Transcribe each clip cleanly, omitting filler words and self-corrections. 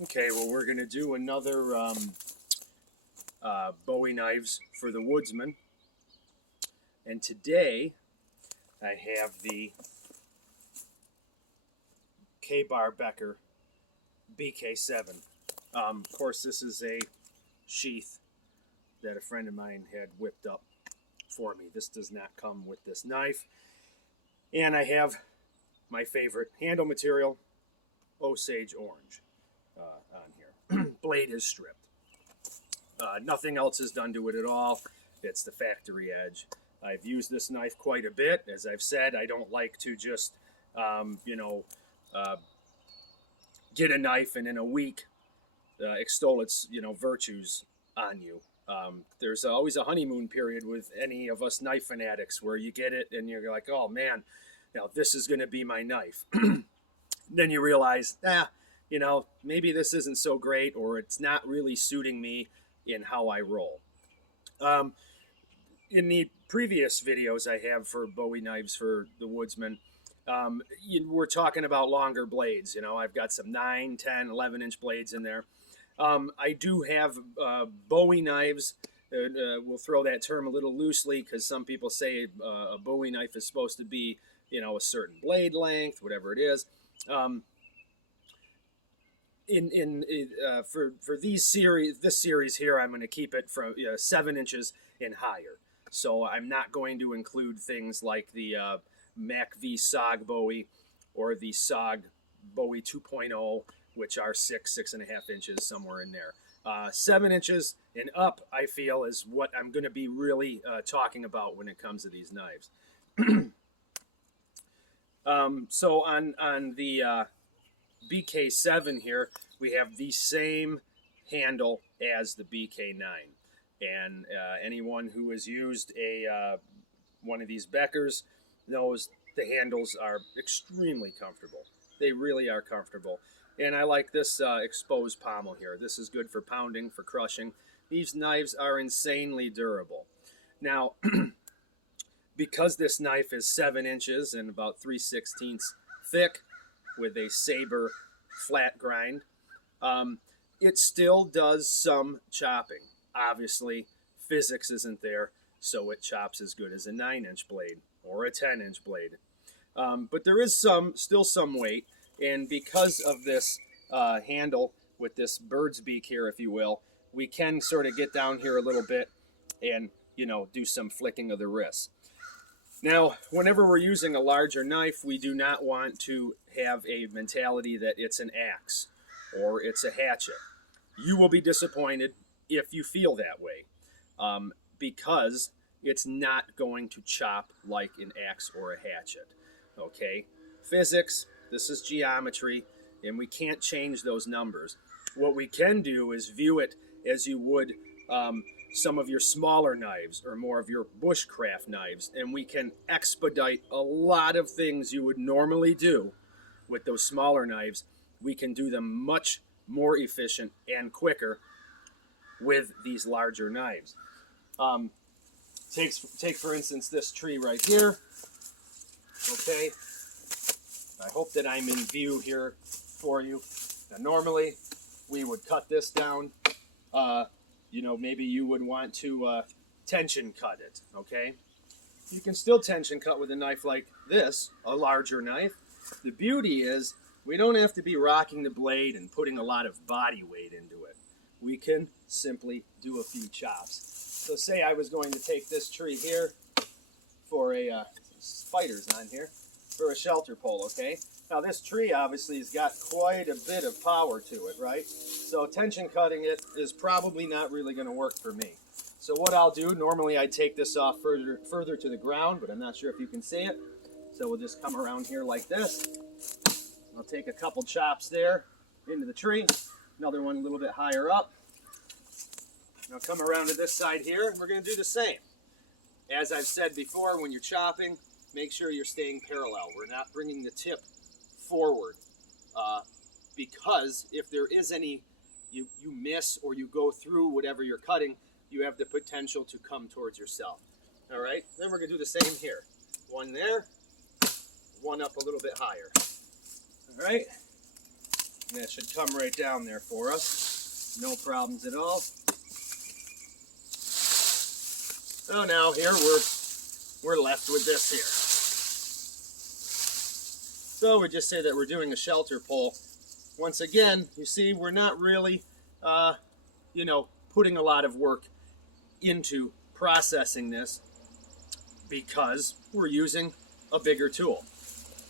Okay, well, we're going to do another Bowie knives for the Woodsman. And today, I have the Kabar Becker BK7. Of course, this is a sheath that a friend of mine had whipped up for me. This does not come with this knife. And I have my favorite handle material, Osage Orange, on here. Blade is stripped. Nothing else is done to it at all. It's the factory edge. I've used this knife quite a bit. As I've said, I don't like to just, get a knife and in a week extol its, virtues on you. There's always a honeymoon period with any of us knife fanatics where you get it and you're like, oh man, this is going to be my knife. Then you realize, maybe this isn't so great, or it's not really suiting me in how I roll. In the previous videos I have for Bowie knives for the Woodsman, we're talking about longer blades. I've got some 9, 10, 11-inch blades in there. I do have Bowie knives. We'll throw that term a little loosely because some people say a Bowie knife is supposed to be, a certain blade length, whatever it is. For this series here, I'm going to keep it from 7 inches and higher. So I'm not going to include things like the Mac V SOG Bowie or the SOG Bowie 2.0, which are 6.5 inches, somewhere in there. 7 inches and up, I feel, is what I'm going to be really talking about when it comes to these knives. So on the BK7 here, we have the same handle as the BK9. And anyone who has used one of these Beckers knows the handles are extremely comfortable. They really are comfortable. And I like this exposed pommel here. This is good for pounding, for crushing. These knives are insanely durable. Now, because this knife is 7 inches and about 3/16 thick with a saber flat grind, it still does some chopping. Obviously, physics isn't there, so it chops as good as a 9-inch blade or a 10-inch blade. But there is still some weight, and because of this handle with this bird's beak here, if you will, we can sort of get down here a little bit and, do some flicking of the wrists. Now, whenever we're using a larger knife, we do not want to have a mentality that it's an axe or it's a hatchet. You will be disappointed if you feel that way, because it's not going to chop like an axe or a hatchet. Okay? Physics, this is geometry, and we can't change those numbers. What we can do is view it as you would some of your smaller knives or more of your bushcraft knives, and we can expedite a lot of things you would normally do with those smaller knives. We can do them much more efficient and quicker with these larger knives. Take for instance this tree right here. Okay, I hope that I'm in view here for you. Now normally we would cut this down. Maybe you would want to tension cut it, okay? You can still tension cut with a knife like this, a larger knife. The beauty is we don't have to be rocking the blade and putting a lot of body weight into it. We can simply do a few chops. So say I was going to take this tree here for a, spiders on here, for a shelter pole, okay? Now this tree obviously has got quite a bit of power to it, right? So tension cutting it is probably not really going to work for me. So what I'll do, normally I take this off further to the ground, but I'm not sure if you can see it. So we'll just come around here like this. I'll take a couple chops there into the tree. Another one a little bit higher up. Now come around to this side here, and we're going to do the same. As I've said before, when you're chopping, make sure you're staying parallel. We're not bringing the tip forward, because if there is any, you miss or you go through whatever you're cutting, you have the potential to come towards yourself. All right, then we're going to do the same here. One there, one up a little bit higher. All right, And that should come right down there for us. No problems at all. So now here we're left with this here. So we just say that we're doing a shelter pull. Once again, you see, we're not really, putting a lot of work into processing this because we're using a bigger tool.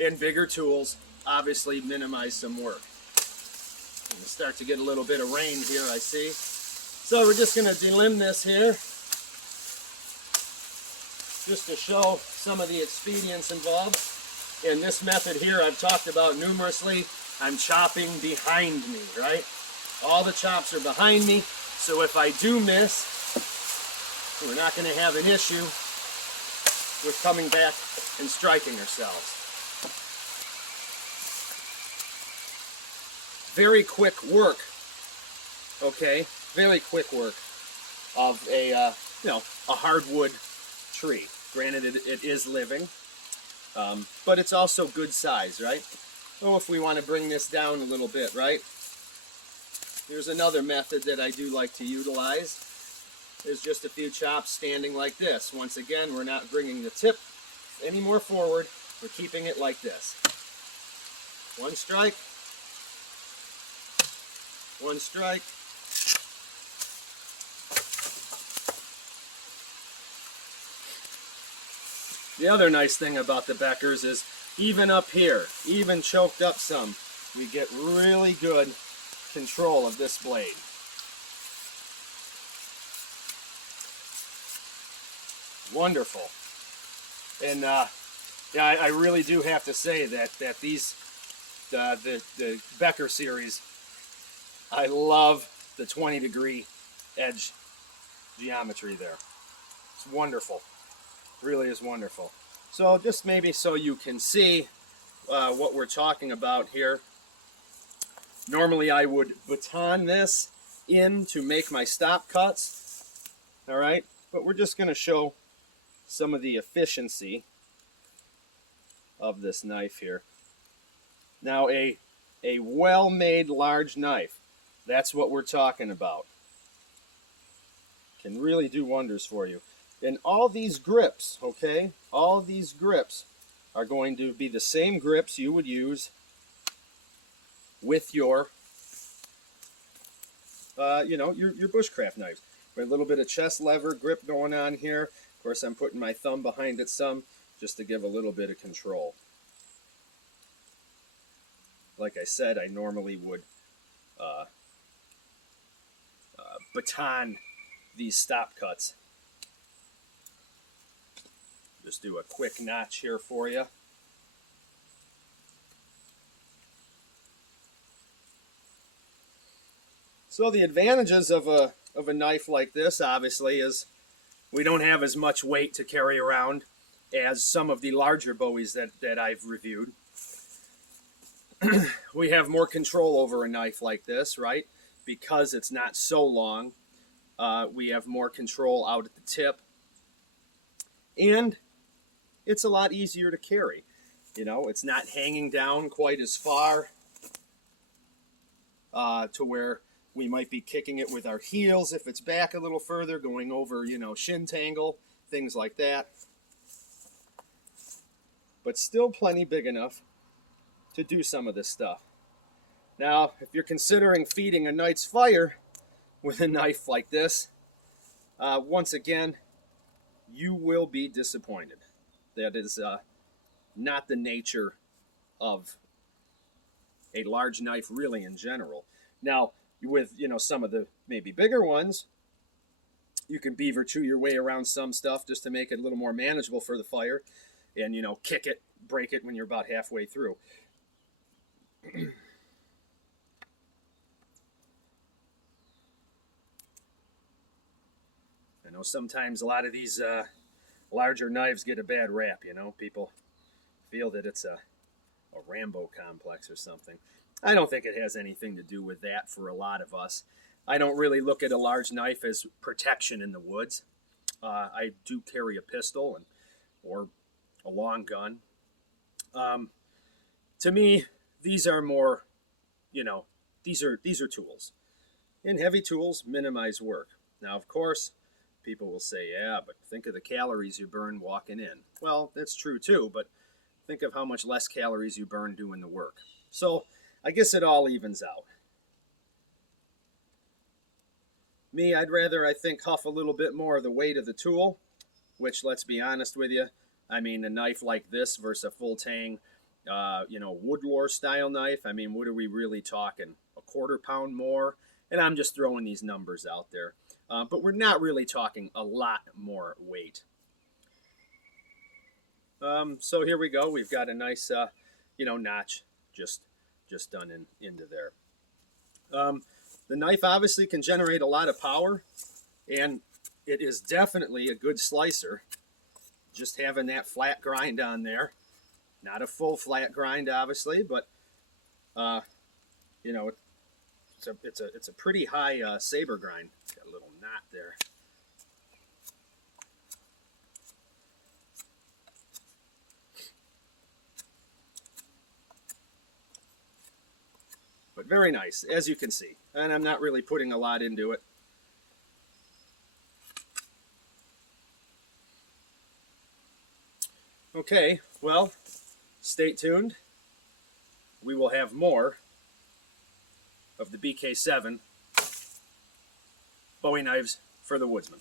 And bigger tools obviously minimize some work. I'm gonna start to get a little bit of rain here, I see. So we're just going to delimb this here just to show some of the expedience involved. In this method here I've talked about numerously. I'm chopping behind me, right? All the chops are behind me, so if I do miss, we're not going to have an issue with coming back and striking ourselves. Very quick work, okay? Very quick work of a hardwood tree. Granted, it is living, but it's also good size, right? Oh, if we want to bring this down a little bit, right? Here's another method that I do like to utilize. Is just a few chops standing like this. Once again, we're not bringing the tip any more forward. We're keeping it like this. One strike. One strike. The other nice thing about the Beckers is even up here, even choked up some, we get really good control of this blade. Wonderful. And yeah, I really do have to say that these the Becker series, I love the 20-degree edge geometry there. It's wonderful. Really is wonderful. So just maybe so you can see what we're talking about here. Normally I would baton this in to make my stop cuts. All right, but we're just going to show some of the efficiency of this knife here. Now a well-made large knife, that's what we're talking about. Can really do wonders for you. And all these grips, okay, all these grips are going to be the same grips you would use with your your bushcraft knives. A little bit of chest lever grip going on here. Of course, I'm putting my thumb behind it some just to give a little bit of control. Like I said, I normally would baton these stop cuts. Just do a quick notch here for you. So the advantages of a knife like this, obviously, is we don't have as much weight to carry around as some of the larger Bowies that I've reviewed. We have more control over a knife like this, right? Because it's not so long. We have more control out at the tip. And it's a lot easier to carry. You know, it's not hanging down quite as far to where we might be kicking it with our heels if it's back a little further, going over, shin tangle, things like that. But still plenty big enough to do some of this stuff. Now, if you're considering feeding a night's fire with a knife like this, once again, you will be disappointed. That is not the nature of a large knife really in general. Now, with some of the maybe bigger ones, you can beaver chew your way around some stuff just to make it a little more manageable for the fire, and kick it, break it when you're about halfway through. I know sometimes a lot of these larger knives get a bad rap. People feel that it's a Rambo complex or something. I don't think it has anything to do with that for a lot of us. I don't really look at a large knife as protection in the woods. I do carry a pistol or a long gun. To me, these are more you know, these are tools. And heavy tools minimize work. Now, of course, people will say, yeah, but think of the calories you burn walking in. Well, that's true too, but think of how much less calories you burn doing the work. So I guess it all evens out. Me, I'd rather, I think, huff a little bit more of the weight of the tool, which, let's be honest with you, I mean, a knife like this versus a full tang, woodlore style knife, I mean, what are we really talking? A quarter pound more? And I'm just throwing these numbers out there. But we're not really talking a lot more weight. So here we go. We've got a nice, notch just done into there. The knife obviously can generate a lot of power, and it is definitely a good slicer. Just having that flat grind on there, not a full flat grind, obviously, but it's a pretty high saber grind. Got a little knot there. But very nice, as you can see. And I'm not really putting a lot into it. Okay, well, stay tuned. We will have more of the BK7 Bowie knives for the Woodsman.